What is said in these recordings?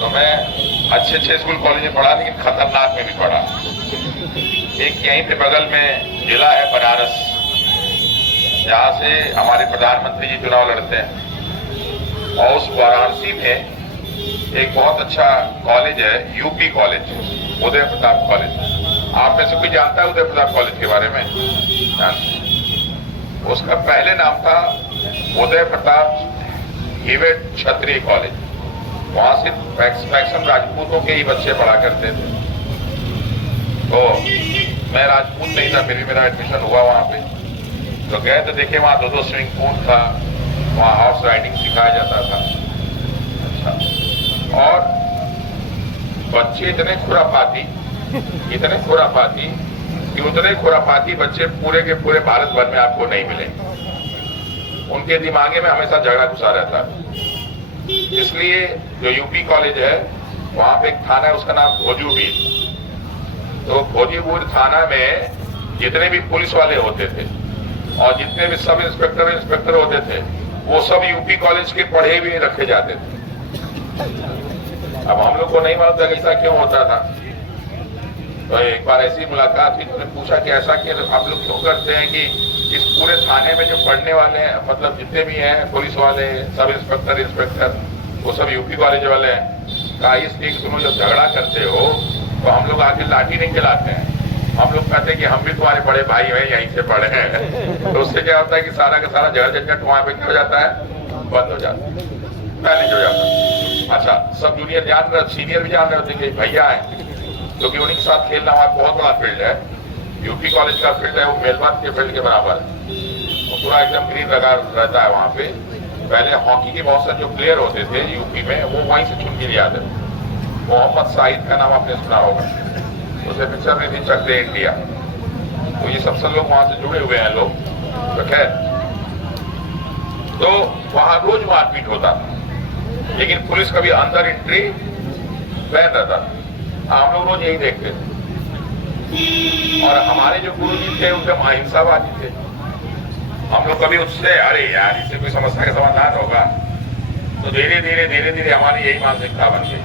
तो मैं अच्छे अच्छे स्कूल कॉलेज में पढ़ा, लेकिन खतरनाक में भी पढ़ा। एक यहीं पे बगल में जिला है बनारस, जहाँ से हमारे प्रधानमंत्री जी चुनाव लड़ते हैं, और उस वाराणसी में एक बहुत अच्छा कॉलेज है, UP college, Uday Pratap college. आप में से कोई जानता है उदय प्रताप कॉलेज के बारे में? उसका पहले नाम था उदय प्रताप हिवेट क्षत्रिय कॉलेज। वहां से मैक्सिमम राजपूतों के ही बच्चे पढ़ा करते थे। तो मैं राजपूत नहीं था, फिर भी मेरा एडमिशन हुआ वहां पे। तो गए तो देखे वहां दो स्विमिंग पूल था, वहां हॉर्स राइडिंग सिखाया जाता था। अच्छा, और बच्चे इतने खुरापाती कि उतने खुरापाती बच्चे पूरे के पूरे भारत भर में आपको नहीं मिलेंगे। उनके दिमागे में हमेशा झगड़ा घुसा रहता है। इसलिए जो यूपी कॉलेज है, वहां पे एक थाना है, उसका नाम भोजूबीर। तो भोजूबीर थाना में जितने भी पुलिस वाले होते थे और जितने भी सब इंस्पेक्टर होते थे, वो सब यूपी कॉलेज के पढ़े हुए रखे जाते थे। अब हम लोग को नहीं मालूम था ऐसा क्यों होता था। तो एक बार ऐसी मुलाकात हुई, उन्होंने पूछा कि ऐसा क्यों आप लोग क्यों करते हैं कि इस पूरे थाने में जो पढ़ने वाले हैं, मतलब जितने भी हैं पुलिस वाले, सब इंस्पेक्टर वो सब यूपी कॉलेज वाले हैं। कहा इसलिए तुम लोग जब झगड़ा करते हो तो हम लोग आके लाठी नहीं चलाते हैं, हम लोग कहते हैं कि हम भी तुम्हारे बड़े भाई हैं, यहीं से पढ़े हैं। तो उससे क्या होता है कि सारा का सारा झगड़ झंझट वहां पे क्या हो जाता है, बंद हो जाता है, मैनेज हो जाता है। अच्छा, सब जूनियर जान रहे, सीनियर भी जान रहे होते कि भैया है, क्योंकि उन्हीं के साथ खेलना वहां बहुत बड़ा फील्ड है। यूपी कॉलेज का फील्ड है वो मेलबर्न के फील्ड के बराबर है, वो पूरा एकदम ग्रीन लगा रहता है वहां पे। पहले हॉकी के बहुत सारे जो प्लेयर होते थे यूपी में, वो वहीं से चुन के लिए आते थे। मोहम्मद साहिद का नाम आपने सुना होगा, उसे पिक्चर में थी चक दे इंडिया। तो ये सब लोग वहां से जुड़े हुए हैं लोग। तो खैर, तो वहां रोज मारपीट होता था, लेकिन पुलिस कभी अंदर एंट्री बैन रहता था। हम लोग रोज यही देखते थे। और हमारे जो गुरु जी थे उनके अहिंसावादी थे। हम लोग कभी उससे अरे यार इससे कोई समस्या का समाधान होगा, तो धीरे धीरे हमारी यही मानसिकता बन गई।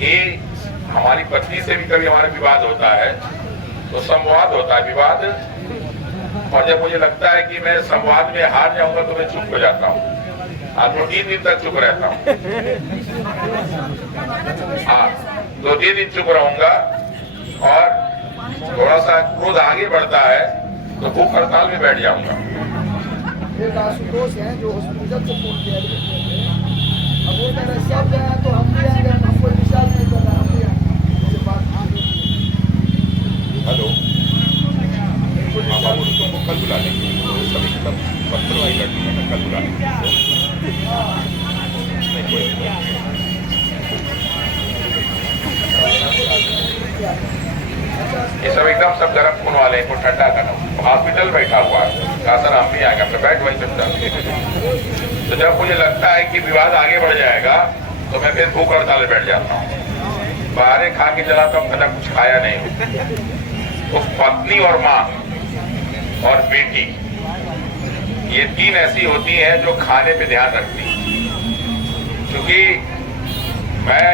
ये हमारी पत्नी से भी कभी हमारा विवाद होता है तो संवाद होता है, विवाद। और जब मुझे लगता है कि मैं संवाद में हार जाऊंगा तो मैं चुप हो जाता हूँ, और 2-3 दिन तक चुप रहता हूँ। हाँ, 2-3 दिन चुप रहूंगा, और थोड़ा सा क्रोध आगे बढ़ता है तो भूख हड़ताल में बैठ जाऊंगा। एक आशुतोष हैं जो हॉस्पिटल से फोन किया, अब वो कह रहे सब गए तो हम भी आएंगे, हम कोई विचार नहीं कर रहे, हम भी आएंगे बात। हेलो, हाँ बाबू, तुमको कल बुला लेंगे, सभी सब पत्थर वाली लड़की है, कल बुला लेंगे। ये सब एकदम सब गर्म खून वाले, इनको ठंडा करना। हॉस्पिटल बैठा हुआ है, कहा सर हम भी आएंगे, अपने बैठ वही चुपचाप। तो जब मुझे लगता है कि विवाद आगे बढ़ जाएगा तो मैं फिर भूख हड़ताल बैठ जाता हूँ, बाहर खा के चला तो मैंने कुछ खाया नहीं। तो पत्नी और माँ और बेटी, ये 3 ऐसी होती हैं जो खाने पे ध्यान रखती। क्योंकि मैं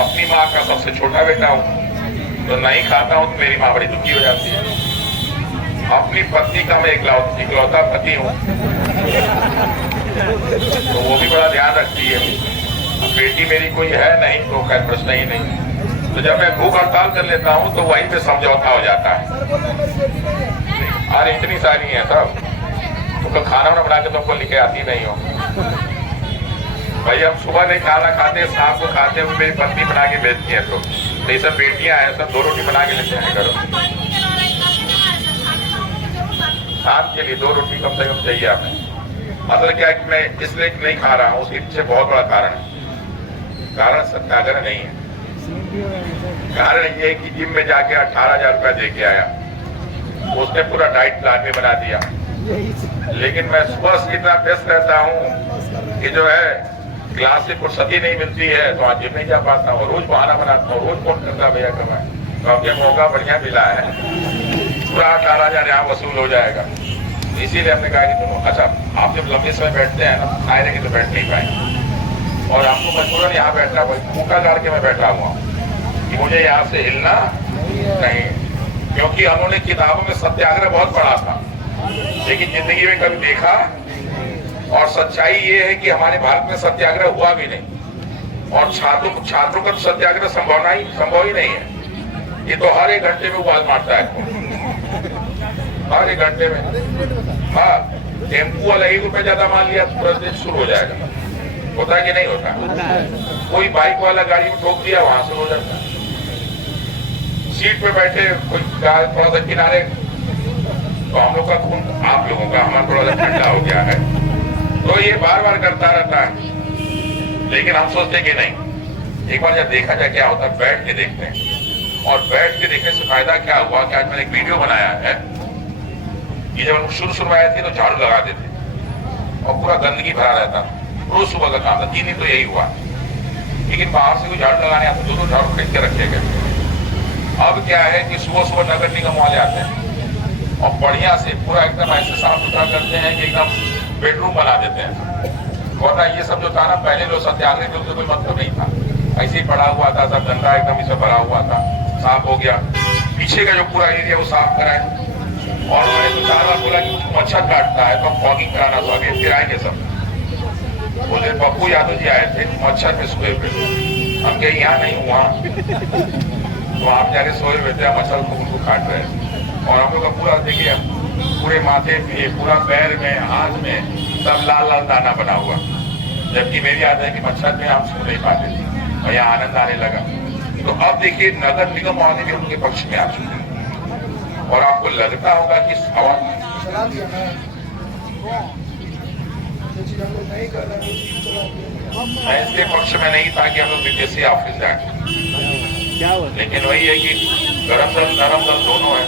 अपनी माँ का सबसे छोटा बेटा हूँ, तो नहीं खाता हूँ तो मेरी माँ बड़ी दुखी हो जाती है। अपनी पत्नी का मैं इकलौता पति हूँ, तो वो भी बड़ा ध्यान रखती है। बेटी मेरी कोई है नहीं तो खैर प्रश्न ही नहीं। तो जब मैं भूख हड़ताल कर लेता हूँ तो वहीं पे समझौता हो जाता है। अरे इतनी सारी है सब, तो खाना बना के तुमको लिखे आती नहीं हो भाई। हम सुबह नहीं खाना खाते, शाम को खाते हुए मेरी पत्नी बना के भेजती है। तो ये सब बेटियां हैं, सब 2 रोटी बना के लेते हैं करो। शाम के लिए 2 रोटी कम से कम चाहिए हमें। मतलब क्या है कि मैं इसलिए नहीं खा रहा हूँ, उसके पीछे बहुत बड़ा कारण है। कारण सत्याग्रह नहीं है, कारण ये है कि जिम में जाके 18,000 रुपया दे के आया, उसने पूरा डाइट प्लान में बना दिया। लेकिन मैं सुबह से इतना व्यस्त रहता हूँ कि जो है क्लास से फुर्सत ही नहीं मिलती है, तो आज जिम नहीं जा पाता हूँ। रोज बहाना बनाता हूँ, रोज फोन करता भैया कमाए, क्योंकि मौका बढ़िया मिला है, पूरा 18,000 यहाँ वसूल हो जाएगा। इसीलिए हमने कहा कि तुम अच्छा आप जब लंबे समय बैठते हैं ना, खाए रहेंगे तो बैठ नहीं पाएंगे। और हमको मजबूरन यहाँ बैठना फूका गाड़ के मैं बैठा हुआ हूँ कि मुझे यहाँ से हिलना नहीं, क्योंकि हमने किताबों में सत्याग्रह बहुत पढ़ा था, लेकिन जिंदगी में कभी देखा, और सच्चाई ये है कि हमारे भारत में सत्याग्रह हुआ भी नहीं, और छात्रों का तो सत्याग्रह संभव ही नहीं है। ये तो हर एक घंटे में उबाल मारता है, हर एक घंटे में। हाँ, टेम्पू वाला 1 रुपया ज्यादा मान लिया तो पूरा दिन शुरू हो जाएगा। होता है कि नहीं होता? कोई बाइक वाला गाड़ी में ठोक दिया, वहां से हो जाता है। सीट पे बैठे कोई थोड़ा सा किनारे, तो हम लोग का खून, आप लोगों का, हमारा थोड़ा सा ठंडा हो गया है, तो ये बार बार करता रहता है। लेकिन हम सोचते कि नहीं, एक बार जब देखा जाए क्या होता है, बैठ के देखते हैं। और बैठ के देखने से फायदा क्या हुआ कि आज मैंने एक वीडियो बनाया है कि जब हम शुरू में आए थे तो झाड़ू लगाते थे और पूरा गंदगी भरा रहता, रोज सुबह का काम था, 3 दिन तो यही हुआ। लेकिन बाहर से कोई झाड़ू लगाने आता, 2 झाड़ू खरीद के रखे गए। अब क्या है कि सुबह नगर निगम वाले आते हैं और बढ़िया से पूरा एकदम ऐसे साफ सुथरा करते हैं कि एकदम बेडरूम बना देते हैं। वरना ये सब जो था ना, पहले जो सत्याग्रह थे उससे कोई मतलब नहीं था, ऐसे ही पड़ा हुआ था, सब गंदा एकदम इसे भरा हुआ था, साफ हो गया। पीछे का जो पूरा एरिया वो साफ कराए, और उन्होंने तो 4 बार बोला कि मच्छर काटता है तो हम फॉगिंग कराना, तो अभी फिर आएंगे सब। बोले पप्पू यादव जी आए थे, मच्छर में सोए हुए, हम कहीं यहाँ नहीं हुआ, तो आप जाके सोए हुए थे, मच्छर को उनको काट रहे हैं। और हम लोग का पूरा देखिए, पूरे माथे पे, पूरा पैर में, हाथ में सब लाल लाल दाना बना हुआ, जबकि मेरी आदत है कि मच्छर में हम सो नहीं पाते थे और यहाँ आनंद आने लगा। तो अब देखिए, नगर निगम वाले भी उनके पक्ष में आ चुके हैं, और आपको लगता होगा कि चला दिया ना, जो चीज हम लोग नहीं कर रहे हैं चला दिया। मैं इसके पक्ष में नहीं था कि हम लोग बीपीएससी ऑफिस जाए, लेकिन वही है कि गरम दल नरम दल दोनों है,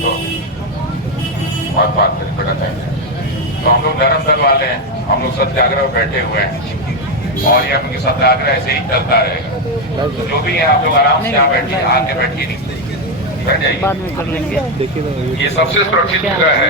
तो बात करें बेटा चाहिए। तो हम लोग नरम दल वाले हैं, हम लोग सत्याग्रह बैठे हुए हैं, और ये हम सत्याग्रह ऐसे ही चलता रहेगा। तो जो भी है आप लोग आराम से यहाँ बैठिए, आगे बैठिए नहीं, बैठ जाइए, बाद में कर लेंगे। ये सबसे सुरक्षित जगह है,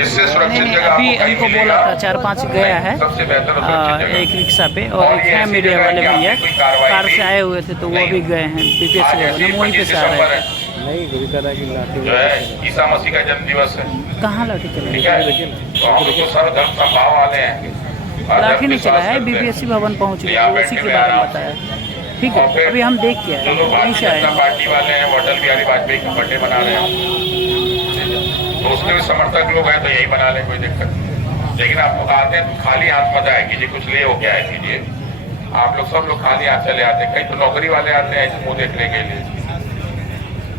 इससे सुरक्षित जगह अभी हमको बोला था 4-5 गया है सबसे बेहतर एक रिक्शा पे, और एक है मीडिया वाले भैया कार से आए हुए थे, तो वो भी गए हैं बीपीएससी, वहीं पे से आ रहे हैं। जो है ईसा मसीह का जन्म दिवस है, कहाँ लाठी चला ठीक है? तो हम लोग तो सर्वधर्म समभाव वाले हैं, लाठी नहीं चला है, बीपीएससी भवन पहुँच गया, उसी के बारे में बताया। ठीक है, अभी हम देख के आए, जो लोग वहीं भारतीय से आए। जनता पार्टी वाले हैं, वो अटल बिहारी वाजपेयी का बर्थडे मना रहे हैं, तो उसके भी समर्थक लोग हैं, तो यही बना लें, कोई दिक्कत नहीं। लेकिन आप लोग आते हैं तो खाली हाथ मत आए कीजिए, कुछ ले हो क्या है कीजिए। आप लोग सब लोग खाली हाथ चले आते हैं, कई तो नौकरी वाले आते हैं मुंह देखने के लिए।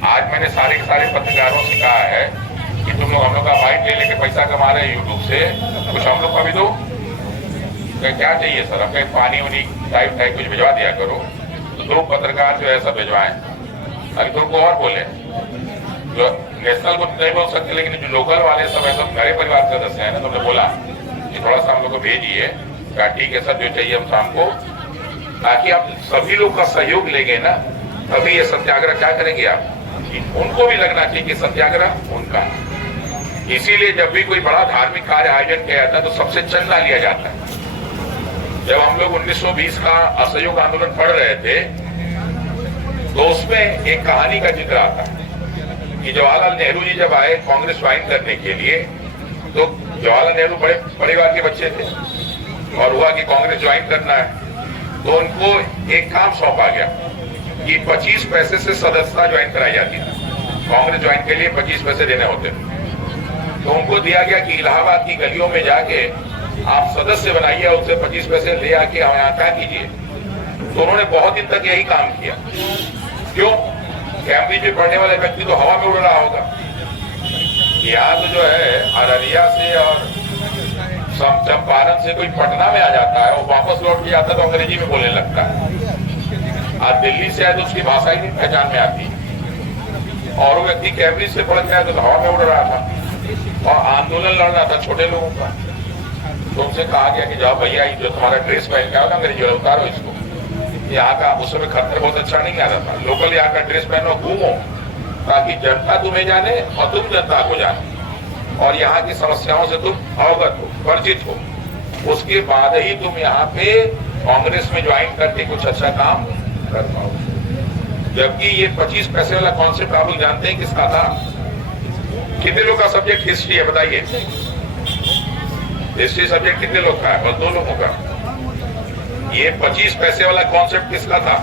आज मैंने सारे पत्रकारों से कहा है कि तुम लोग हम लोग का बाइक ले लेके पैसा कमा रहे हैं यूट्यूब से, कुछ हम लोग का भी दो। क्या चाहिए सर, अपने पानी उनी टाइप कुछ भिजवा दिया करो। तो 2 पत्रकार जो है सब भिजवाएं। अभी तुमको और बोले, जो नेशनल को नहीं बोल सकते, लेकिन जो लोकल वाले सब है, सब मेरे परिवार के सदस्य हैं ना, तुमने बोला कि थोड़ा सा हम लोग को भेजिए। क्या ठीक है सर, जो चाहिए हम शाम को, ताकि आप सभी लोग का सहयोग लेंगे ना, तभी ये सत्याग्रह क्या करेंगे आप, उनको भी लगना चाहिए कि सत्याग्रह उनका। इसीलिए जब भी कोई बड़ा धार्मिक कार्य आयोजन किया जाता है तो सबसे चंदा लिया जाता है। जब हम लोग 1920 का असहयोग आंदोलन पढ़ रहे थे, तो उसमें एक कहानी का जिक्र आता है कि जवाहरलाल नेहरू जी जब आए कांग्रेस ज्वाइन करने के लिए, तो जवाहरलाल नेहरू बड़े परिवार के बच्चे थे, और हुआ कि कांग्रेस ज्वाइन करना है, तो उनको एक काम सौंपा गया कि 25 पैसे से सदस्यता ज्वाइन कराई जाती थी। कांग्रेस ज्वाइन के लिए 25 पैसे देने होते थे। तो उनको दिया गया कि इलाहाबाद की गलियों में जाके आप सदस्य बनाइए, उससे 25 पैसे ले आके हमें आता कीजिए। तो उन्होंने बहुत दिन तक यही काम किया। क्यों? कैम्ब्रिज में पढ़ने वाले व्यक्ति तो हवा में उड़ रहा होगा। यहाँ तो जो है अररिया से और चंपारण से कोई पटना में आ जाता है, वो वापस लौट के आता तो अंग्रेजी में बोलने लगता है। आज दिल्ली से आए तो उसकी भाषा ही नहीं पहचान में आती, और वो व्यक्ति कैम्ब्रिज से पढ़ के आया तो हवा में उड़ रहा था और आंदोलन लड़ रहा था छोटे लोगों का। तो उनसे कहा गया कि जाओ भैया, जो तुम्हारा ड्रेस पहन के आओ ना अंग्रेजी वाला, उतारो इसको। यहाँ का उस समय खतर बहुत अच्छा नहीं आता था। लोकल यहाँ का ड्रेस पहनो, घूमो, ताकि जनता तुम्हें जाने और तुम जनता को जाने, और यहाँ की समस्याओं से तुम अवगत हो, परिचित हो। उसके बाद ही तुम यहाँ पे कांग्रेस में ज्वाइन करके कुछ अच्छा काम कर पाओ। जबकि ये 25 पैसे वाला कॉन्सेप्ट आप लोग जानते हैं किसका था? कितने लोग का सब्जेक्ट हिस्ट्री है बताइए? हिस्ट्री सब्जेक्ट कितने लोग का है? बस 2 लोगों का। ये 25 पैसे वाला कॉन्सेप्ट किसका था?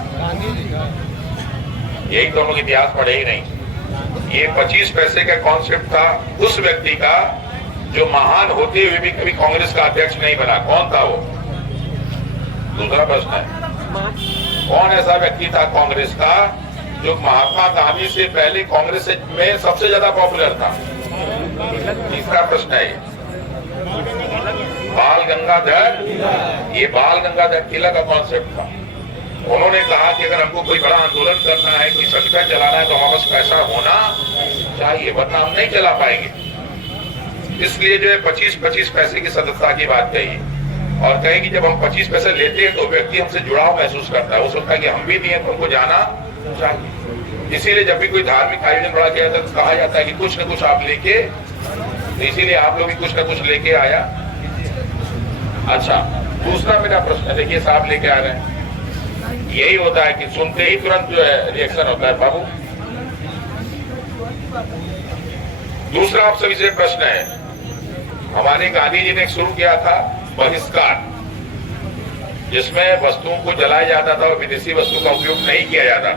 यही तो हम लोग इतिहास पढ़े ही नहीं। ये 25 पैसे का कॉन्सेप्ट था उस व्यक्ति का जो महान होते हुए भी कभी कांग्रेस का अध्यक्ष नहीं बना। कौन था वो? दूसरा प्रश्न है, कौन ऐसा व्यक्ति था कांग्रेस का जो महात्मा गांधी से पहले कांग्रेस में सबसे ज्यादा पॉपुलर था? तीसरा प्रश्न है, बाल गंगाधर। ये बाल गंगाधर तिलक का कॉन्सेप्ट था। उन्होंने कहा कि अगर हमको कोई बड़ा आंदोलन करना है, कोई संगठन चलाना है, तो हमारे पास पैसा होना चाहिए, वरना हम नहीं चला पाएंगे। इसलिए जो है 25 पैसे की सदस्यता की बात कही और कहे कि जब हम 25 पैसे लेते हैं तो व्यक्ति हमसे जुड़ाव महसूस करता है। वो सोचता है कि हम भी दिए तो हमको जाना चाहिए। इसीलिए जब भी कोई धार्मिक आयोजन बड़ा किया जाता है तो कहा जाता है कि कुछ न कुछ आप लेके, तो इसीलिए आप लोग भी कुछ न कुछ लेके आया। अच्छा, दूसरा मेरा प्रश्न, देखिए साहब लेके आ रहे हैं, यही होता है कि सुनते ही तुरंत जो है रिएक्शन होता है बाबू। दूसरा आप सभी से प्रश्न है, हमारे गांधी जी ने शुरू किया था बहिष्कार, जिसमें वस्तुओं को जलाया जाता था और विदेशी वस्तु का उपयोग नहीं किया जाता।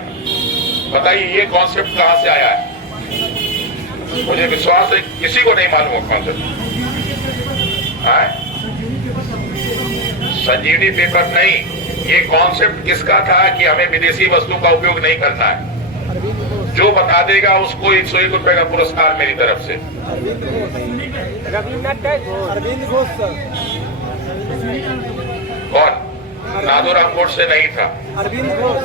बताइए ये कॉन्सेप्ट कहां से आया है? मुझे विश्वास है किसी को नहीं मालूम कॉन्सेप्ट। संजीवनी पेपर नहीं, ये कॉन्सेप्ट किसका था कि हमें विदेशी वस्तु का उपयोग नहीं करना है? जो बता देगा उसको 101 रुपए का पुरस्कार मेरी तरफ से। अरविंद घोष सर। कौन? नादूराम गोडसे नहीं था। अरविंद घोष।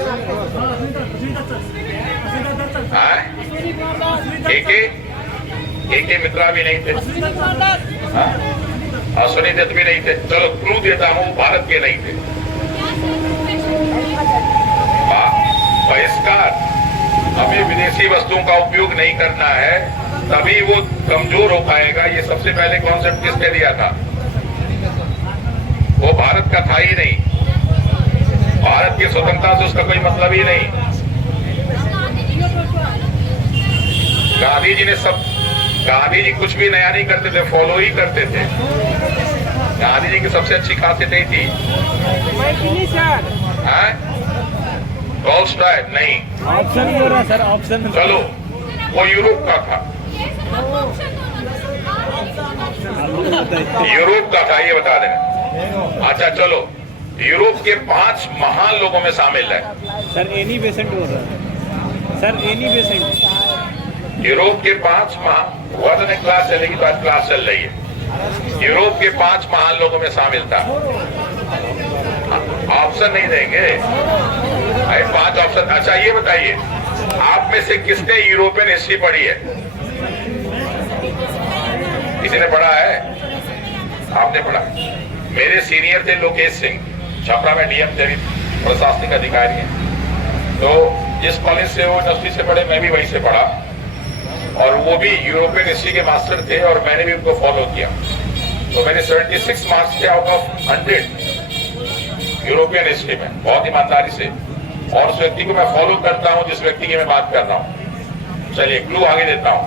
के मित्रा भी नहीं थे, अश्विनी दत्त भी नहीं थे। चलो क्लू देता हूं, भारत के नहीं थे। बहिष्कार, हमें विदेशी वस्तुओं का उपयोग नहीं करना है, तभी वो कमजोर हो पाएगा। ये सबसे पहले कॉन्सेप्ट किसने दिया था? वो भारत का था ही नहीं। भारत की स्वतंत्रता से उसका कोई मतलब ही नहीं। गांधी जी कुछ भी नया नहीं करते थे, फॉलो ही करते थे। गांधी जी की सबसे अच्छी खासियत यही थी। टॉलस्टॉय नहीं, ऑप्शन दे रहा सर, ऑप्शन। चलो वो यूरोप का था। यूरोप का था, ये बता देना। अच्छा चलो, यूरोप के 5 महान लोगों में शामिल है। सर एनी बेसेंट बोल रहा है सर, एनी बेसेंट। यूरोप के 5 हुआ था ना, क्लास चलेगी तो आज क्लास चल रही है। यूरोप के 5 महान लोगों में शामिल था। ऑप्शन नहीं देंगे, 5 ऑप्शन। अच्छा ये बताइए, आप में से किसने यूरोपियन हिस्ट्री पढ़ी है? किसी ने पढ़ा है? आपने पढ़ा? मेरे सीनियर थे लोकेश सिंह, छपरा में डीएम प्रशासनिक अधिकारी हैं। तो जिस कॉलेज से वो यूनिवर्सिटी से पढ़े, मैं भी वहीं से पढ़ा, और वो भी यूरोपियन हिस्ट्री के मास्टर थे और मैंने भी उनको फॉलो किया। तो मैंने 76 मार्क्स थे आउट ऑफ 100 यूरोपियन हिस्ट्री में, बहुत ईमानदारी से। और उस व्यक्ति को मैं फॉलो करता हूं जिस व्यक्ति की मैं बात कर रहा हूं। चलिए क्लू आगे देता हूं।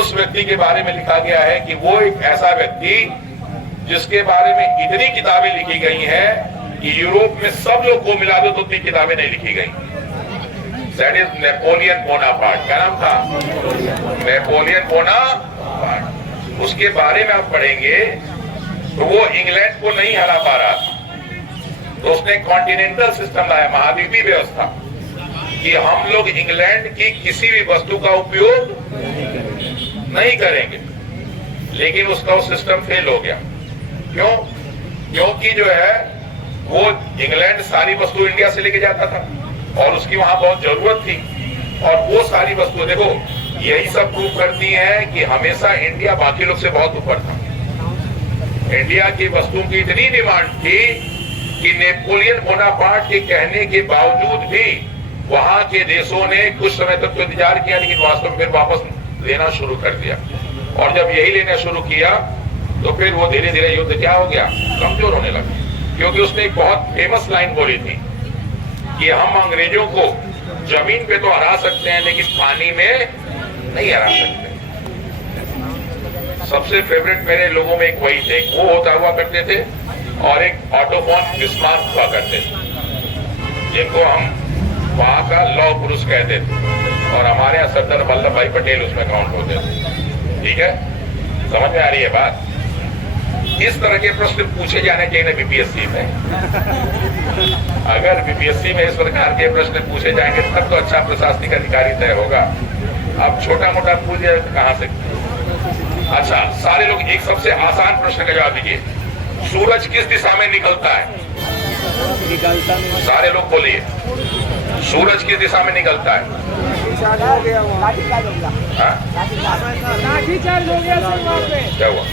उस व्यक्ति के बारे में लिखा गया है कि वो एक ऐसा व्यक्ति जिसके बारे में इतनी किताबें लिखी गई हैं कि यूरोप में सब लोग को मिला दो तो उतनी किताबें नहीं लिखी गई। That is Napoleon Bonaparte. क्या नाम था? Napoleon Bonaparte. उसके बारे में आप पढ़ेंगे तो वो इंग्लैंड को नहीं हरा पा रहा था, तो उसने कॉन्टिनेंटल सिस्टम लाया, महाद्वीपीय व्यवस्था, कि हम लोग इंग्लैंड की किसी भी वस्तु का उपयोग नहीं करेंगे। लेकिन उसका वो सिस्टम फेल हो गया। क्यों? क्योंकि जो है वो इंग्लैंड सारी वस्तु इंडिया से लेके जाता था और उसकी वहां बहुत जरूरत थी, और वो सारी वस्तुएं, देखो यही सब प्रूव करती हैं कि हमेशा इंडिया बाकी लोग से बहुत ऊपर था। इंडिया की वस्तुओं की इतनी डिमांड थी कि नेपोलियन बोनापार्ट के कहने के बावजूद भी वहां के देशों ने कुछ समय तक तो इंतजार किया, लेकिन वास्तव में फिर वापस लेना शुरू कर दिया। और जब यही लेना शुरू किया तो फिर वो धीरे धीरे युद्ध क्या हो गया, कमजोर होने लगा। क्योंकि उसने एक बहुत फेमस लाइन बोली थी कि हम अंग्रेजों को जमीन पे तो हरा सकते हैं लेकिन पानी में नहीं हरा सकते। सबसे फेवरेट मेरे लोगों में एक वही थे, वो होता हुआ करते थे, और एक ऑटो फॉन बिस्मार्क हुआ करते थे, जिनको हम वहां का लौह पुरुष कहते थे, और हमारे यहाँ सरदार वल्लभ भाई पटेल उसमें काउंट होते थे। ठीक है, समझ में आ रही है बात? इस तरह के प्रश्न पूछे जाने चाहिए ना बीपीएससी में। अगर बीपीएससी में इस प्रकार के प्रश्न पूछे जाएंगे तब तो अच्छा प्रशासनिक अधिकारी तय होगा। अब छोटा मोटा पूछ दिया तो कहां से? अच्छा, सारे लोग एक सबसे आसान प्रश्न का जवाब दीजिए, सूरज किस दिशा में निकलता है? सारे लोग बोलिए, सूरज किस दिशा में निकलता है? हाँ? क्या हुआ?